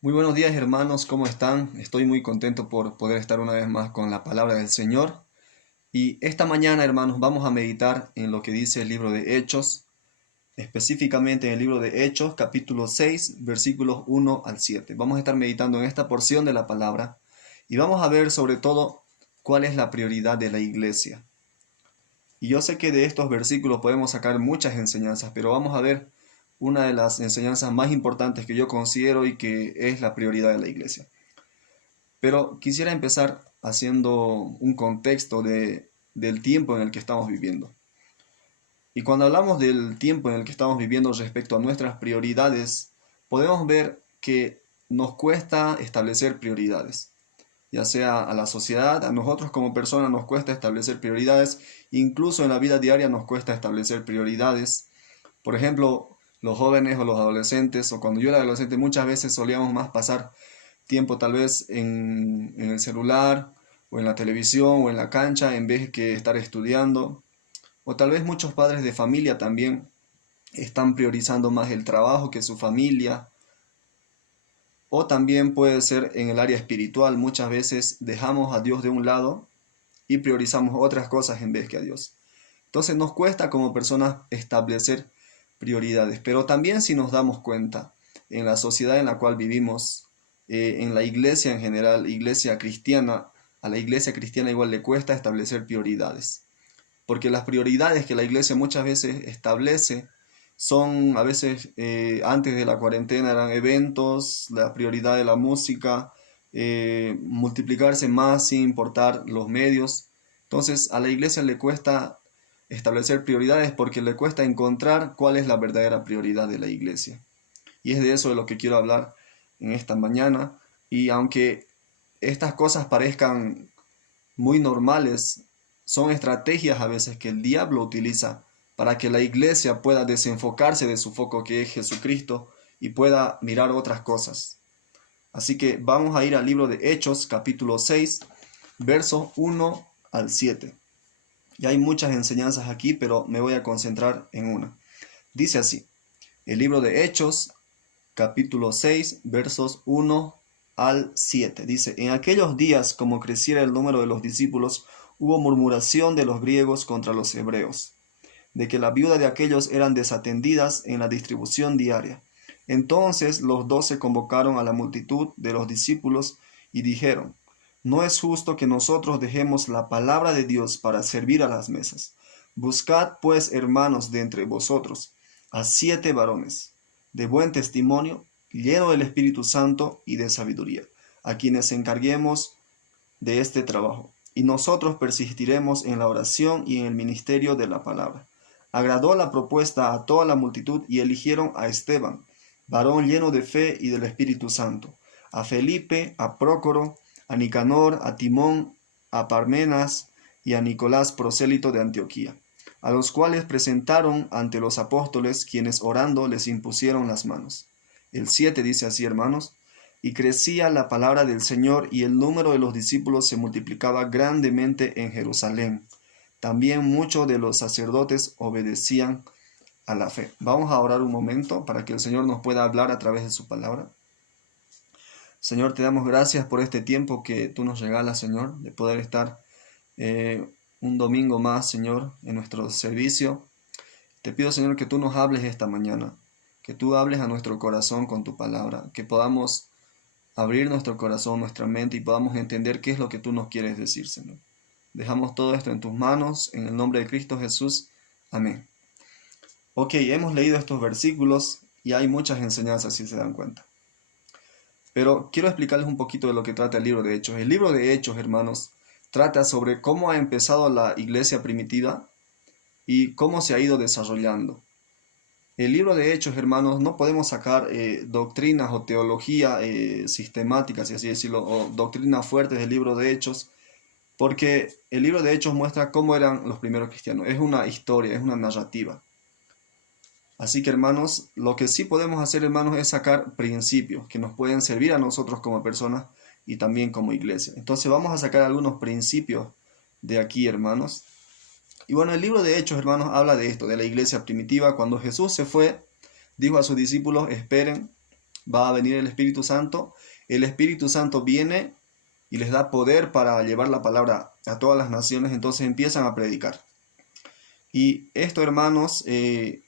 Muy buenos días hermanos, ¿cómo están? Estoy muy contento por poder estar una vez más con la palabra del Señor. Y esta mañana hermanos vamos a meditar en lo que dice el libro de Hechos, específicamente en el libro de Hechos capítulo 6 versículos 1 al 7. Vamos a estar meditando en esta porción de la palabra y vamos a ver sobre todo cuál es la prioridad de la iglesia. Y yo sé que de estos versículos podemos sacar muchas enseñanzas, pero vamos a ver una de las enseñanzas más importantes que yo considero y que es la prioridad de la iglesia. Pero quisiera empezar haciendo un contexto del tiempo en el que estamos viviendo. Y cuando hablamos del tiempo en el que estamos viviendo respecto a nuestras prioridades, podemos ver que nos cuesta establecer prioridades. Ya sea a la sociedad, a nosotros como personas nos cuesta establecer prioridades, incluso en la vida diaria nos cuesta establecer prioridades. Por ejemplo, los jóvenes o los adolescentes, o cuando yo era adolescente, muchas veces solíamos más pasar tiempo tal vez en el celular o en la televisión o en la cancha en vez que estar estudiando. O tal vez muchos padres de familia también están priorizando más el trabajo que su familia. O también puede ser en el área espiritual. Muchas veces dejamos a Dios de un lado y priorizamos otras cosas en vez que a Dios. Entonces nos cuesta como personas establecer prioridades. Pero también si nos damos cuenta en la sociedad en la cual vivimos, en la iglesia en general, iglesia cristiana, a la iglesia cristiana igual le cuesta establecer prioridades. Porque las prioridades que la iglesia muchas veces establece son a veces antes de la cuarentena eran eventos, la prioridad de la música, multiplicarse más sin importar los medios. Entonces a la iglesia le cuesta establecer prioridades porque le cuesta encontrar cuál es la verdadera prioridad de la iglesia. Y es de eso de lo que quiero hablar en esta mañana. Y aunque estas cosas parezcan muy normales, son estrategias a veces que el diablo utiliza para que la iglesia pueda desenfocarse de su foco que es Jesucristo y pueda mirar otras cosas. Así que vamos a ir al libro de Hechos, capítulo 6, versos 1 al 7. Y hay muchas enseñanzas aquí, pero me voy a concentrar en una. Dice así, el libro de Hechos, capítulo 6, versos 1 al 7. Dice, en aquellos días, como creciera el número de los discípulos, hubo murmuración de los griegos contra los hebreos, de que la viuda de aquellos eran desatendidas en la distribución diaria. Entonces los 12 convocaron a la multitud de los discípulos y dijeron, no es justo que nosotros dejemos la palabra de Dios para servir a las mesas. Buscad pues, hermanos, de entre vosotros, a 7 varones, de buen testimonio, llenos del Espíritu Santo y de sabiduría, a quienes encarguemos de este trabajo. Y nosotros persistiremos en la oración y en el ministerio de la palabra. Agradó la propuesta a toda la multitud y eligieron a Esteban, varón lleno de fe y del Espíritu Santo, a Felipe, a Prócoro, a Nicanor, a Timón, a Parmenas y a Nicolás, prosélito de Antioquía, a los cuales presentaron ante los apóstoles, quienes orando les impusieron las manos. El 7 dice así, hermanos, y crecía la palabra del Señor y el número de los discípulos se multiplicaba grandemente en Jerusalén. También muchos de los sacerdotes obedecían a la fe. Vamos a orar un momento para que el Señor nos pueda hablar a través de su palabra. Señor, te damos gracias por este tiempo que tú nos regalas, Señor, de poder estar un domingo más, Señor, en nuestro servicio. Te pido, Señor, que tú nos hables esta mañana, que tú hables a nuestro corazón con tu palabra, que podamos abrir nuestro corazón, nuestra mente y podamos entender qué es lo que tú nos quieres decir, Señor. Dejamos todo esto en tus manos, en el nombre de Cristo Jesús. Amén. Ok, hemos leído estos versículos y hay muchas enseñanzas, si se dan cuenta. Pero quiero explicarles un poquito de lo que trata el libro de Hechos. El libro de Hechos, hermanos, trata sobre cómo ha empezado la iglesia primitiva y cómo se ha ido desarrollando. El libro de Hechos, hermanos, no podemos sacar doctrinas o teología sistemática, si así decirlo, o doctrinas fuertes del libro de Hechos, porque el libro de Hechos muestra cómo eran los primeros cristianos. Es una historia, es una narrativa. Así que, hermanos, lo que sí podemos hacer, hermanos, es sacar principios que nos pueden servir a nosotros como personas y también como iglesia. Entonces vamos a sacar algunos principios de aquí, hermanos. Y bueno, el libro de Hechos, hermanos, habla de esto, de la iglesia primitiva. Cuando Jesús se fue, dijo a sus discípulos, esperen, va a venir el Espíritu Santo viene y les da poder para llevar la palabra a todas las naciones, entonces empiezan a predicar. Y esto, hermanos,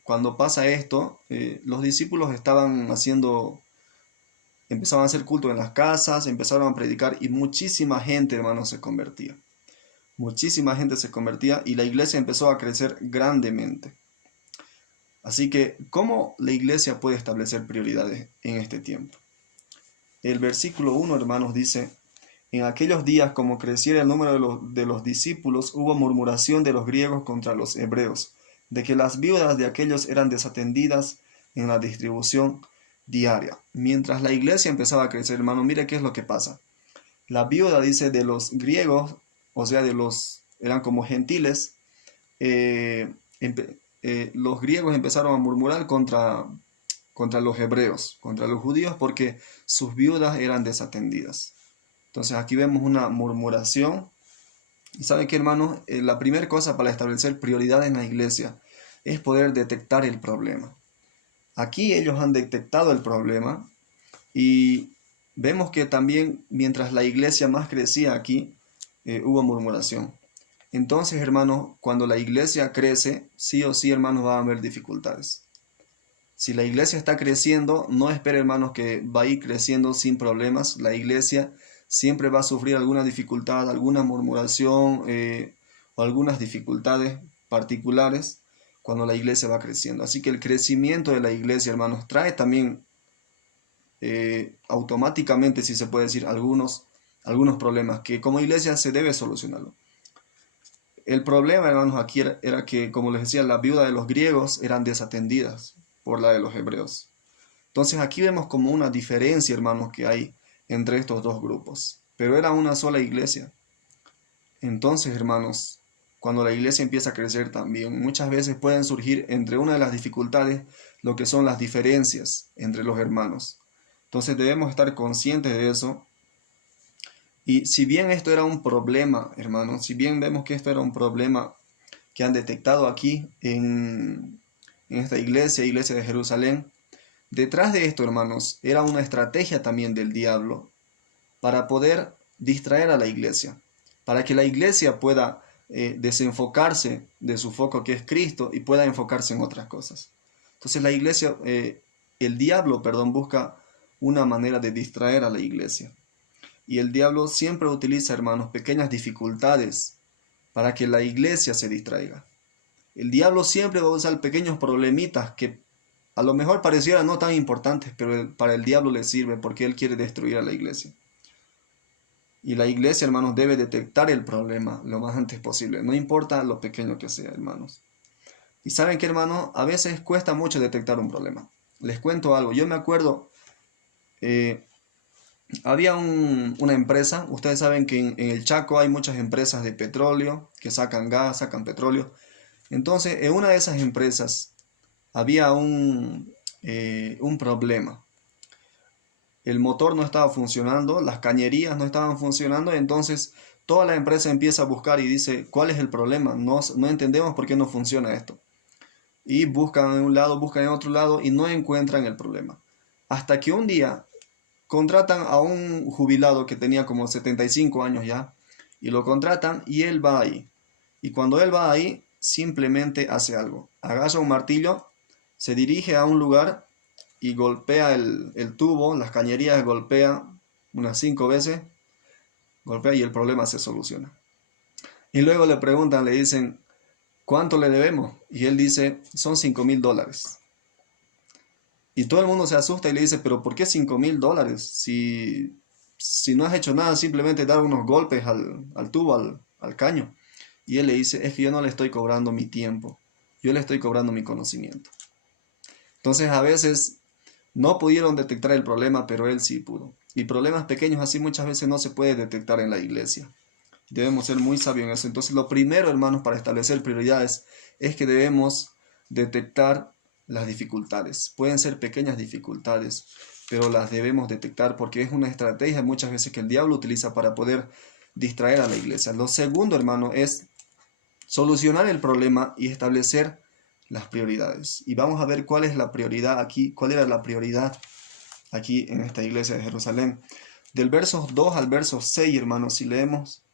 cuando pasa esto, los discípulos empezaban a hacer culto en las casas, empezaron a predicar y muchísima gente, hermanos, se convertía. Muchísima gente se convertía y la iglesia empezó a crecer grandemente. Así que, ¿cómo la iglesia puede establecer prioridades en este tiempo? El versículo 1, hermanos, dice: en aquellos días, como creciera el número de los discípulos, hubo murmuración de los griegos contra los hebreos, de que las viudas de aquellos eran desatendidas en la distribución diaria. Mientras la iglesia empezaba a crecer, hermano, mire qué es lo que pasa. La viuda, dice, de los griegos, o sea, eran como gentiles, los griegos empezaron a murmurar contra los hebreos, contra los judíos, porque sus viudas eran desatendidas. Entonces aquí vemos una murmuración. Y ¿saben qué, hermanos? La primera cosa para establecer prioridad en la iglesia es poder detectar el problema. Aquí ellos han detectado el problema y vemos que también mientras la iglesia más crecía aquí, hubo murmuración. Entonces, hermanos, cuando la iglesia crece, sí o sí, hermanos, va a haber dificultades. Si la iglesia está creciendo, no espere, hermanos, que va a ir creciendo sin problemas. La iglesia siempre va a sufrir alguna dificultad, alguna murmuración o algunas dificultades particulares cuando la iglesia va creciendo. Así que el crecimiento de la iglesia, hermanos, trae también automáticamente, si se puede decir, algunos problemas que como iglesia se debe solucionarlo. El problema, hermanos, aquí era que, como les decía, las viudas de los griegos eran desatendidas por la de los hebreos. Entonces aquí vemos como una diferencia, hermanos, que hay entre estos dos grupos. Pero era una sola iglesia. Entonces, hermanos, cuando la iglesia empieza a crecer también, muchas veces pueden surgir entre una de las dificultades lo que son las diferencias entre los hermanos. Entonces debemos estar conscientes de eso. Y si bien esto era un problema, hermanos, si bien vemos que esto era un problema que han detectado aquí en esta iglesia de Jerusalén, detrás de esto, hermanos, era una estrategia también del diablo para poder distraer a la iglesia, para que la iglesia pueda desenfocarse de su foco que es Cristo y pueda enfocarse en otras cosas. Entonces la iglesia, el diablo, busca una manera de distraer a la iglesia. Y el diablo siempre utiliza, hermanos, pequeñas dificultades para que la iglesia se distraiga. El diablo siempre va a usar pequeños problemitas que a lo mejor parecieran no tan importantes, pero para el diablo le sirve porque él quiere destruir a la iglesia. Y la iglesia, hermanos, debe detectar el problema lo más antes posible, no importa lo pequeño que sea, hermanos. Y saben que, hermanos, a veces cuesta mucho detectar un problema. Les cuento algo. Yo me acuerdo, había una empresa, ustedes saben que en el Chaco hay muchas empresas de petróleo que sacan gas, sacan petróleo. Entonces, en una de esas empresas había un problema. El motor no estaba funcionando, las cañerías no estaban funcionando, entonces toda la empresa empieza a buscar y dice, ¿cuál es el problema? No entendemos por qué no funciona esto. Y buscan en un lado, buscan en otro lado y no encuentran el problema. Hasta que un día contratan a un jubilado que tenía como 75 años ya, y lo contratan y él va ahí. Y cuando él va ahí, simplemente hace algo. Agarra un martillo, se dirige a un lugar y golpea el tubo, las cañerías, golpea unas 5 veces, golpea y el problema se soluciona. Y luego le preguntan, le dicen, ¿cuánto le debemos? Y él dice, son $5,000. Y todo el mundo se asusta y le dice, ¿pero por qué $5,000? Si no has hecho nada, simplemente dar unos golpes al tubo, al caño. Y él le dice, es que yo no le estoy cobrando mi tiempo, yo le estoy cobrando mi conocimiento. Entonces a veces no pudieron detectar el problema, pero él sí pudo. Y problemas pequeños así muchas veces no se puede detectar en la iglesia. Debemos ser muy sabios en eso. Entonces lo primero, hermanos, para establecer prioridades es que debemos detectar las dificultades. Pueden ser pequeñas dificultades, pero las debemos detectar porque es una estrategia muchas veces que el diablo utiliza para poder distraer a la iglesia. Lo segundo, hermano, es solucionar el problema y establecer las prioridades. Y vamos a ver cuál es la prioridad aquí, cuál era la prioridad aquí en esta iglesia de Jerusalén. Del verso 2 al verso 6, hermanos, si leemos,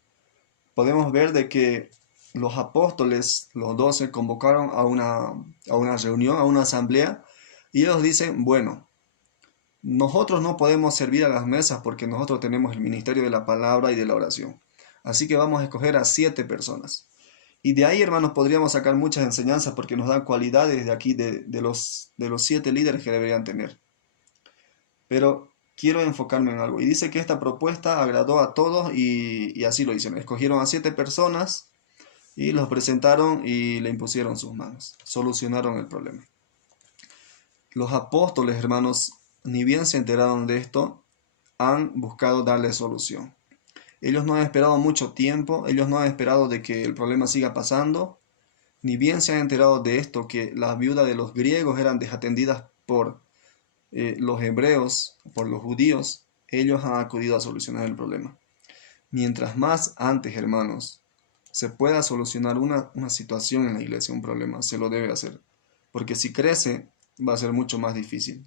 podemos ver de que los apóstoles, los 12, convocaron a una reunión, a una asamblea, y ellos dicen, bueno, nosotros no podemos servir a las mesas porque nosotros tenemos el ministerio de la palabra y de la oración. Así que vamos a escoger a 7 personas. Y de ahí, hermanos, podríamos sacar muchas enseñanzas porque nos dan cualidades de aquí de los 7 líderes que deberían tener. Pero quiero enfocarme en algo. Y dice que esta propuesta agradó a todos y así lo hicieron. Escogieron a 7 personas y los presentaron y le impusieron sus manos. Solucionaron el problema. Los apóstoles, hermanos, ni bien se enteraron de esto, han buscado darle solución. Ellos no han esperado mucho tiempo, ellos no han esperado de que el problema siga pasando, ni bien se han enterado de esto, que las viudas de los griegos eran desatendidas por los hebreos, por los judíos, ellos han acudido a solucionar el problema. Mientras más antes, hermanos, se pueda solucionar una situación en la iglesia, un problema, se lo debe hacer. Porque si crece, va a ser mucho más difícil.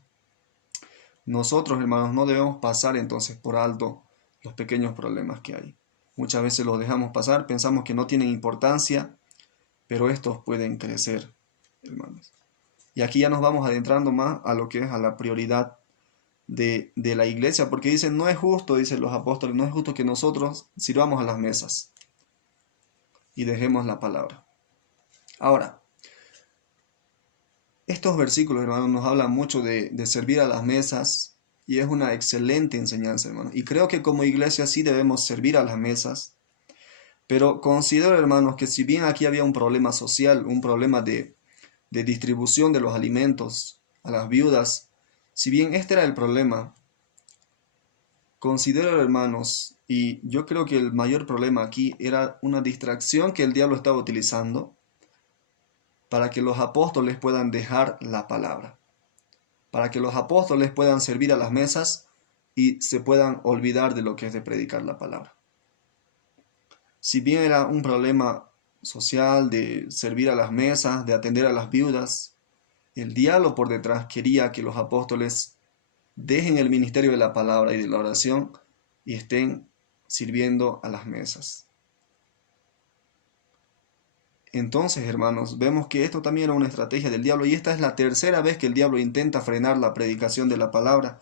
Nosotros, hermanos, no debemos pasar entonces por alto los pequeños problemas que hay. Muchas veces los dejamos pasar, pensamos que no tienen importancia, pero estos pueden crecer, hermanos. Y aquí ya nos vamos adentrando más a lo que es a la prioridad de la iglesia, porque dicen, no es justo, dicen los apóstoles, no es justo que nosotros sirvamos a las mesas y dejemos la palabra. Ahora, estos versículos, hermanos, nos hablan mucho de servir a las mesas y es una excelente enseñanza, hermanos. Y creo que como iglesia sí debemos servir a las mesas, pero considero, hermanos, que si bien aquí había un problema social, un problema de distribución de los alimentos a las viudas, si bien este era el problema, considero, hermanos, y yo creo que el mayor problema aquí era una distracción que el diablo estaba utilizando para que los apóstoles puedan dejar la palabra, para que los apóstoles puedan servir a las mesas y se puedan olvidar de lo que es de predicar la palabra. Si bien era un problema social de servir a las mesas, de atender a las viudas, el diablo por detrás quería que los apóstoles dejen el ministerio de la palabra y de la oración y estén sirviendo a las mesas. Entonces, hermanos, vemos que esto también era una estrategia del diablo y esta es la tercera vez que el diablo intenta frenar la predicación de la palabra.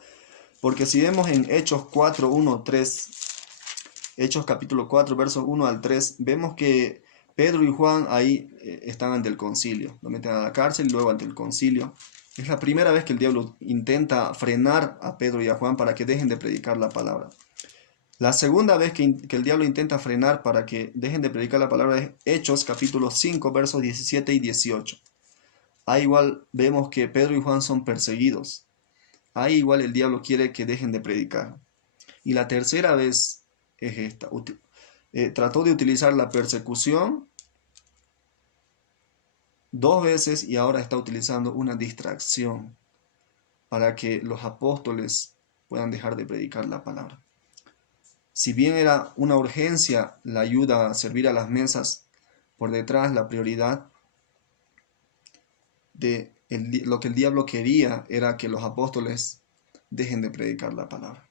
Porque si vemos en Hechos 4, 1, 3, Hechos capítulo 4, versos 1 al 3, vemos que Pedro y Juan ahí están ante el concilio. Lo meten a la cárcel y luego ante el concilio. Es la primera vez que el diablo intenta frenar a Pedro y a Juan para que dejen de predicar la palabra. La segunda vez que el diablo intenta frenar para que dejen de predicar la palabra es Hechos capítulo 5, versos 17 y 18. Ahí igual vemos que Pedro y Juan son perseguidos. Ahí igual el diablo quiere que dejen de predicar. Y la tercera vez es esta. Trató de utilizar la persecución 2 veces y ahora está utilizando una distracción para que los apóstoles puedan dejar de predicar la palabra. Si bien era una urgencia la ayuda a servir a las mesas, por detrás la prioridad de lo que el diablo quería era que los apóstoles dejen de predicar la palabra.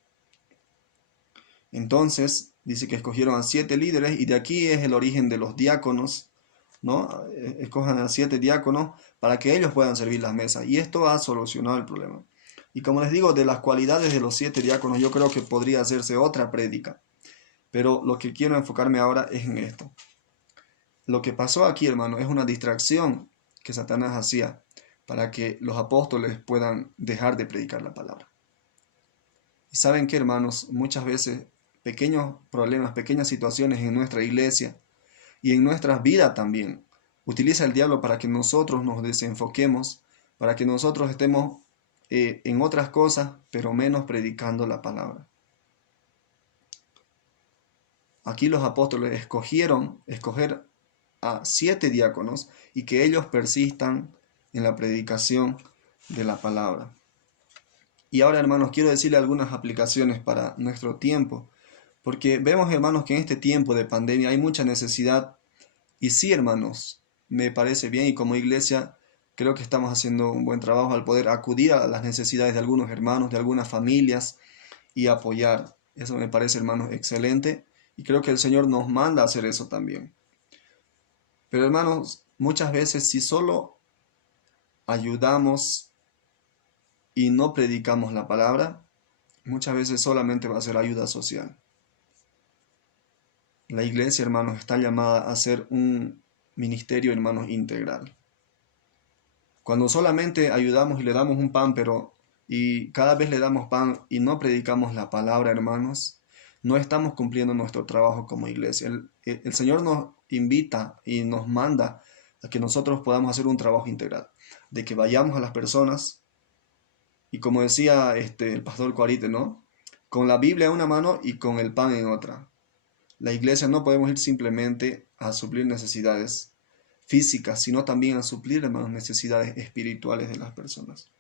Entonces, dice que escogieron a 7 líderes y de aquí es el origen de los diáconos, ¿no? Escojan a 7 diáconos para que ellos puedan servir las mesas y esto ha solucionado el problema. Y como les digo, de las cualidades de los 7 diáconos, yo creo que podría hacerse otra prédica. Pero lo que quiero enfocarme ahora es en esto. Lo que pasó aquí, hermano, es una distracción que Satanás hacía para que los apóstoles puedan dejar de predicar la palabra. Y saben que, hermanos, muchas veces pequeños problemas, pequeñas situaciones en nuestra iglesia y en nuestras vidas también, utiliza el diablo para que nosotros nos desenfoquemos, para que nosotros estemos en otras cosas, pero menos predicando la palabra. Aquí los apóstoles escoger a 7 diáconos y que ellos persistan en la predicación de la palabra. Y ahora, hermanos, quiero decirle algunas aplicaciones para nuestro tiempo, porque vemos, hermanos, que en este tiempo de pandemia hay mucha necesidad y sí, hermanos, me parece bien y como iglesia Creo que estamos haciendo un buen trabajo al poder acudir a las necesidades de algunos hermanos, de algunas familias y apoyar. Eso me parece, hermanos, excelente. Y creo que el Señor nos manda a hacer eso también. Pero, hermanos, muchas veces si solo ayudamos y no predicamos la palabra, muchas veces solamente va a ser ayuda social. La iglesia, hermanos, está llamada a ser un ministerio, hermanos, integral. Cuando solamente ayudamos y le damos un pan, y cada vez le damos pan y no predicamos la palabra, hermanos, no estamos cumpliendo nuestro trabajo como iglesia. El Señor nos invita y nos manda a que nosotros podamos hacer un trabajo integral, de que vayamos a las personas y como decía el pastor Cuarite, ¿no? Con la Biblia en una mano y con el pan en otra. La iglesia no podemos ir simplemente a suplir necesidades físicas, sino también a suplir, hermanos, necesidades espirituales de las personas.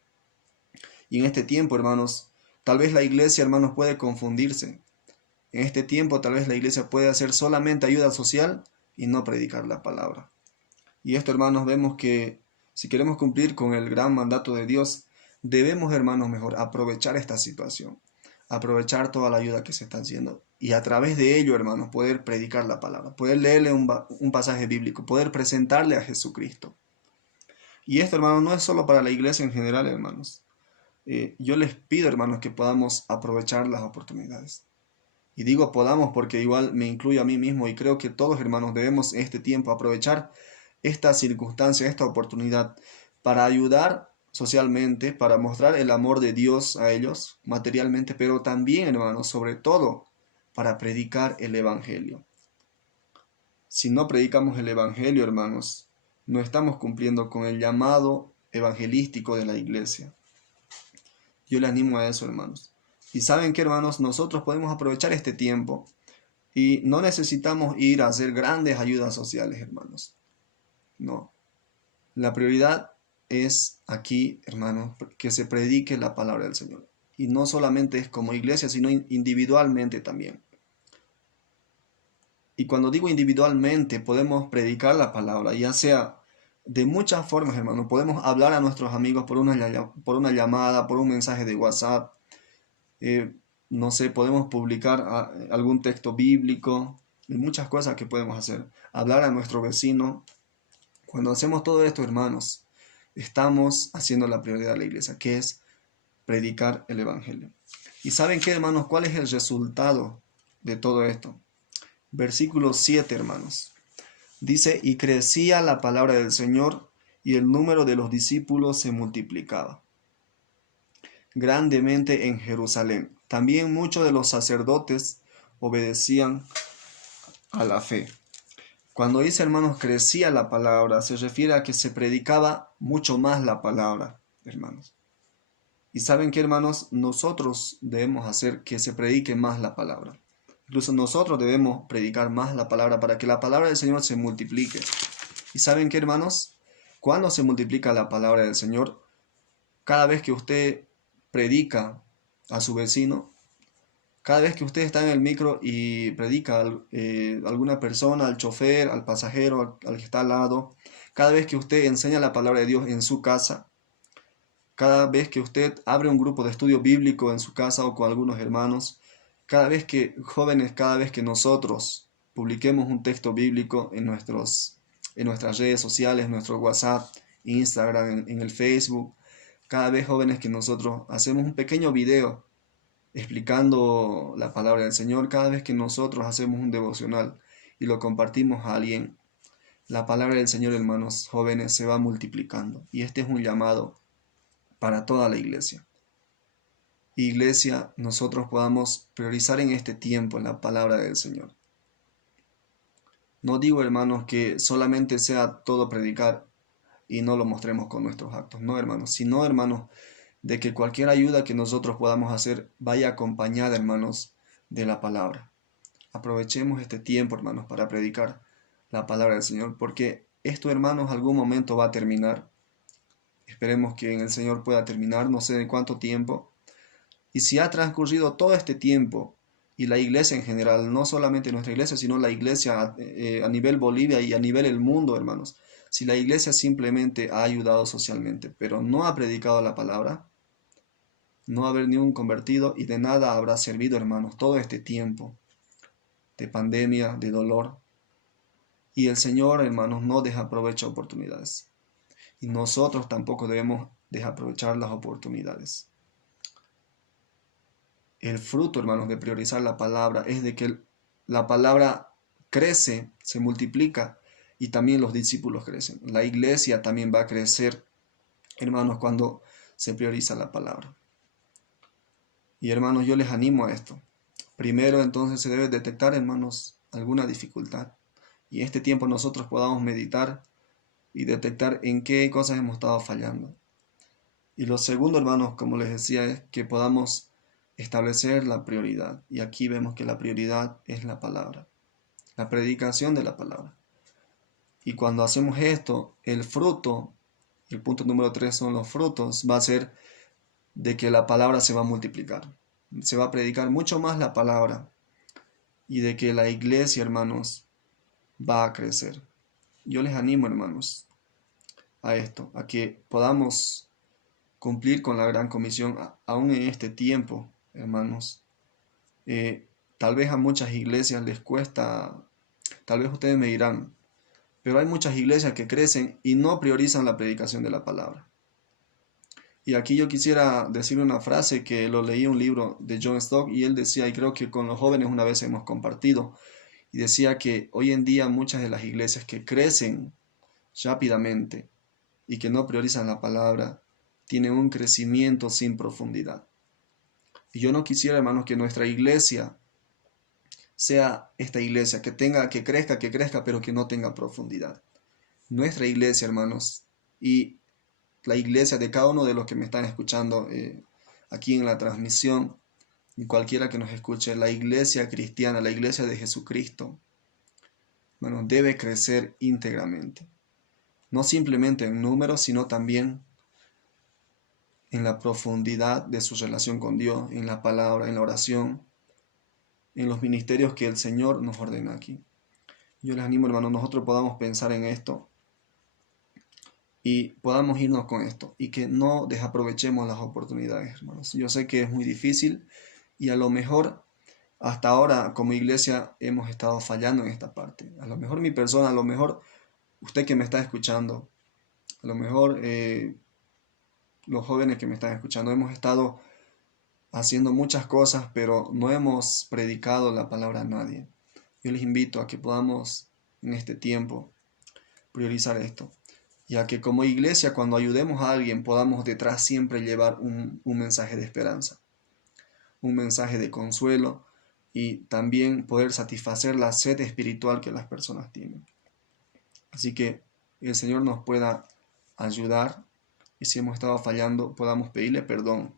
Y en este tiempo, hermanos, tal vez la iglesia, hermanos, puede confundirse. En este tiempo, tal vez la iglesia puede hacer solamente ayuda social y no predicar la palabra. Y esto, hermanos, vemos que si queremos cumplir con el gran mandato de Dios, debemos, hermanos, mejor aprovechar esta situación, aprovechar toda la ayuda que se está haciendo y a través de ello, hermanos, poder predicar la palabra, poder leerle un pasaje bíblico, poder presentarle a Jesucristo. Y esto, hermanos, no es solo para la iglesia en general, hermanos. Yo les pido, hermanos, que podamos aprovechar las oportunidades. Y digo podamos porque igual me incluyo a mí mismo y creo que todos, hermanos, debemos en este tiempo aprovechar esta circunstancia, esta oportunidad para ayudar socialmente, para mostrar el amor de Dios a ellos materialmente, pero también, hermanos, sobre todo, para predicar el Evangelio. Si no predicamos el Evangelio, hermanos, no estamos cumpliendo con el llamado evangelístico de la iglesia. Yo les animo a eso, hermanos. Y saben que, hermanos, nosotros podemos aprovechar este tiempo y no necesitamos ir a hacer grandes ayudas sociales, hermanos. No. La prioridad es aquí, hermanos, que se predique la palabra del Señor. Y no solamente es como iglesia, sino individualmente también. Y cuando digo individualmente, podemos predicar la palabra, ya sea de muchas formas, hermanos. Podemos hablar a nuestros amigos por una llamada, por un mensaje de WhatsApp. No sé, podemos publicar algún texto bíblico y muchas cosas que podemos hacer. Hablar a nuestro vecino. Cuando hacemos todo esto, hermanos, estamos haciendo la prioridad de la iglesia, que es predicar el Evangelio. ¿Y saben qué, hermanos? ¿Cuál es el resultado de todo esto? Versículo 7, hermanos. Dice, y crecía la palabra del Señor y el número de los discípulos se multiplicaba grandemente en Jerusalén. También muchos de los sacerdotes obedecían a la fe. Cuando dice, hermanos, crecía la palabra, se refiere a que se predicaba mucho más la palabra, hermanos. Y saben que, hermanos, nosotros debemos hacer que se predique más la palabra. Incluso nosotros debemos predicar más la palabra para que la palabra del Señor se multiplique. Y saben que, hermanos, cuando se multiplica la palabra del Señor, cada vez que usted predica a su vecino, cada vez que usted está en el micro y predica a alguna persona, al chofer, al pasajero, al que está al lado, cada vez que usted enseña la palabra de Dios en su casa, cada vez que usted abre un grupo de estudio bíblico en su casa o con algunos hermanos, cada vez que nosotros publiquemos un texto bíblico en nuestras redes sociales, nuestro WhatsApp, Instagram, en el Facebook, cada vez, jóvenes, que nosotros hacemos un pequeño video explicando la palabra del Señor, cada vez que nosotros hacemos un devocional y lo compartimos a alguien, la palabra del Señor, hermanos jóvenes, se va multiplicando. Y este es un llamado para toda la iglesia. Iglesia, nosotros podamos priorizar en este tiempo la palabra del Señor. No digo, hermanos, que solamente sea todo predicar y no lo mostremos con nuestros actos, no, hermanos, sino, hermanos, de que cualquier ayuda que nosotros podamos hacer vaya acompañada, hermanos, de la palabra. Aprovechemos este tiempo, hermanos, para predicar la palabra del Señor, porque esto, hermanos, algún momento va a terminar. Esperemos que en el Señor pueda terminar, no sé de cuánto tiempo. Y si ha transcurrido todo este tiempo, y la iglesia en general, no solamente nuestra iglesia, sino la iglesia a nivel Bolivia y a nivel del mundo, hermanos, Si la iglesia simplemente ha ayudado socialmente, pero no ha predicado la palabra, no va a haber ni un convertido y de nada habrá servido, hermanos, todo este tiempo de pandemia, de dolor. Y el Señor, hermanos, no desaprovecha oportunidades. Y nosotros tampoco debemos desaprovechar las oportunidades. El fruto, hermanos, de priorizar la palabra es de que la palabra crece, se multiplica y también los discípulos crecen. La iglesia también va a crecer, hermanos, cuando se prioriza la palabra. Y hermanos, yo les animo a esto. Primero, entonces, se debe detectar, hermanos, alguna dificultad. Y en este tiempo nosotros podamos meditar y detectar en qué cosas hemos estado fallando. Y lo segundo, hermanos, como les decía, es que podamos establecer la prioridad. Y aquí vemos que la prioridad es la palabra, la predicación de la palabra. Y cuando hacemos esto, el fruto, el punto número 3 son los frutos, va a ser de que la palabra se va a multiplicar. Se va a predicar mucho más la palabra y de que la iglesia, hermanos, va a crecer. Yo les animo, hermanos, a esto, a que podamos cumplir con la gran comisión, aún en este tiempo, hermanos. Tal vez a muchas iglesias les cuesta, tal vez ustedes me dirán, pero hay muchas iglesias que crecen y no priorizan la predicación de la palabra. Y aquí yo quisiera decir una frase que lo leí en un libro de John Stott y él decía, y creo que con los jóvenes una vez hemos compartido, y decía que hoy en día muchas de las iglesias que crecen rápidamente y que no priorizan la palabra, tienen un crecimiento sin profundidad. Y yo no quisiera, hermanos, que nuestra iglesia sea esta iglesia que crezca, pero que no tenga profundidad. Nuestra iglesia, hermanos, y la iglesia de cada uno de los que me están escuchando aquí en la transmisión, y cualquiera que nos escuche, la iglesia cristiana, la iglesia de Jesucristo, bueno, debe crecer íntegramente. No simplemente en números, sino también en la profundidad de su relación con Dios, en la palabra, en la oración, en los ministerios que el Señor nos ordena aquí. Yo les animo, hermanos, nosotros podamos pensar en esto y podamos irnos con esto y que no desaprovechemos las oportunidades, hermanos. Yo sé que es muy difícil y a lo mejor hasta ahora como iglesia hemos estado fallando en esta parte. A lo mejor mi persona, a lo mejor usted que me está escuchando, a lo mejor los jóvenes que me están escuchando, hemos estado haciendo muchas cosas, pero no hemos predicado la palabra a nadie. Yo les invito a que podamos en este tiempo priorizar esto. Y a que como iglesia, cuando ayudemos a alguien, podamos detrás siempre llevar un mensaje de esperanza, un mensaje de consuelo y también poder satisfacer la sed espiritual que las personas tienen. Así que el Señor nos pueda ayudar y si hemos estado fallando, podamos pedirle perdón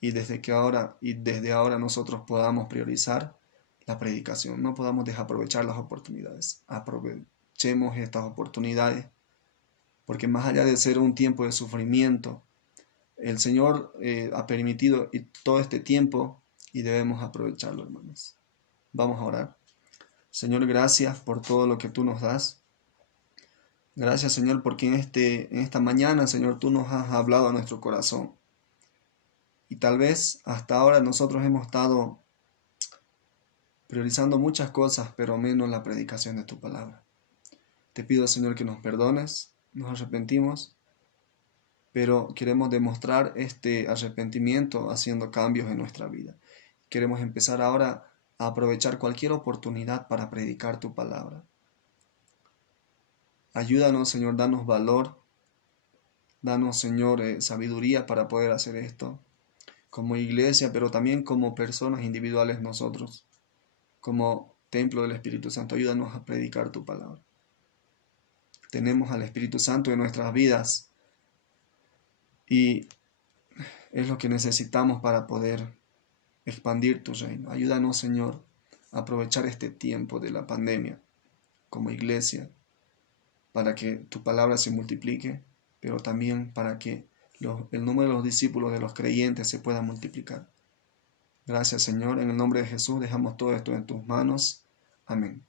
y desde ahora nosotros podamos priorizar la predicación, no podamos desaprovechar las oportunidades. Aprovechemos estas oportunidades porque más allá de ser un tiempo de sufrimiento, el Señor ha permitido todo este tiempo y debemos aprovecharlo, hermanos. Vamos a orar. Señor, gracias por todo lo que tú nos das. Gracias, Señor, porque en esta mañana, Señor, tú nos has hablado a nuestro corazón. Y tal vez hasta ahora nosotros hemos estado priorizando muchas cosas, pero menos la predicación de tu palabra. Te pido, Señor, que nos perdones, nos arrepentimos, pero queremos demostrar este arrepentimiento haciendo cambios en nuestra vida. Queremos empezar ahora a aprovechar cualquier oportunidad para predicar tu palabra. Ayúdanos, Señor, danos valor, danos, Señor, sabiduría para poder hacer esto como iglesia, pero también como personas individuales nosotros, como templo del Espíritu Santo. Ayúdanos a predicar tu palabra. Tenemos al Espíritu Santo en nuestras vidas y es lo que necesitamos para poder expandir tu reino. Ayúdanos, Señor, a aprovechar este tiempo de la pandemia como iglesia para que tu palabra se multiplique, pero también para que el número de los discípulos, de los creyentes, se pueda multiplicar. Gracias, Señor. En el nombre de Jesús dejamos todo esto en tus manos. Amén.